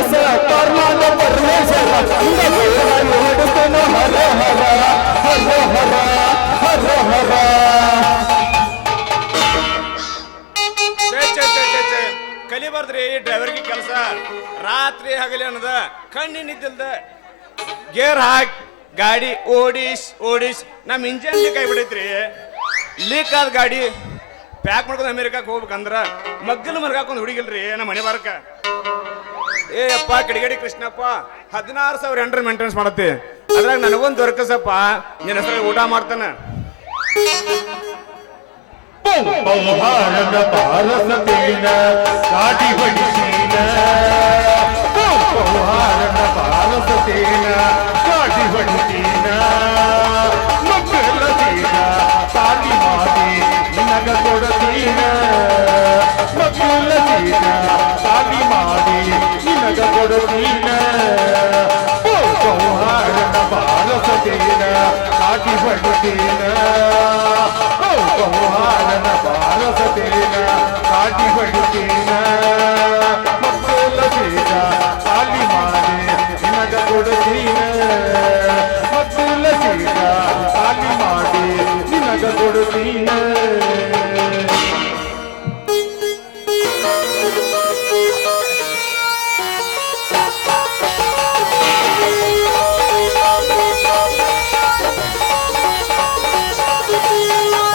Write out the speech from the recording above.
ಮನಸ ಪರಮಾನ ಪರಮೇಶ್ವರ ಓಡಿಸ್ತೇನೋ ಹರ ಹರ ಹರ ಹರ ಹರ ಹರ. ಕಲಿಬಾರ್ದ್ರಿ ಡ್ರೈವರ್ಗೆ ಕೆಲಸ. ರಾತ್ರಿ ಹಗಲಿ ಅನ್ನದ ಕಣ್ಣಿನಿದ್ದಿಲ್ದ ಗೇರ್ ಹಾಕಿ ಗಾಡಿ ಓಡಿಸ್ ನಮ್ಮ ಇಂಜನ್ ಲೀಕ್ ಆಗಿಬಿಡೈತ್ರಿ. ಲೀಕ್ ಆದ ಗಾಡಿ ಪ್ಯಾಕ್ ಮಾಡ್ಕೊಂಡು ಅಮೇರಿಕಕ್ಕೆ ಹೋಗ್ಬೇಕಂದ್ರ ಮಗ್ಗಲ್ ಮರ್ಗಾಕೊಂಡ್ ಹುಡುಗಿಲ್ರಿ ನಮ್ಮ ಮನೆ ಬಾರಕ. ಏ ಅಪ್ಪ ಕಿಡಿಗೇಡಿ ಕೃಷ್ಣಪ್ಪ 16,000 ಹೆಂಡ್ರ ಮೇಂಟೆನೆನ್ಸ್ ಮಾಡತ್ತಿ, ಅದ್ರಾಗ ನನಗೊಂದು ದೊರಕಸಪ್ಪ, ನಿನ್ನ ಹೆಸರು ಊಟ ಮಾಡ್ತಾನ. ಪೌಹಾರದ ಪಾರಸತೇನ ಗಾಡಿ ಹೊಡಿಸೀನ, ಪೌಹಾರದ ಪಾರಸತೇನ ಗಾಡಿ ಹೊಡಿಸೀನ, ಮಕ್ಕಳ ತೀನ ಸಾಲಿ ಮಾಡಿ ನಿನಗ ಕೊಡತೀನ, ಮಕ್ಕಳ ತೀನ ಸಾಲಿ ಮಾಡಿ ನಿನಗ ಕೊಡತೀನ, ಪೌಹಾರದ ಪಾರಸತೇನ ಗಾಡಿ ಹೊಡಿಸೀನ.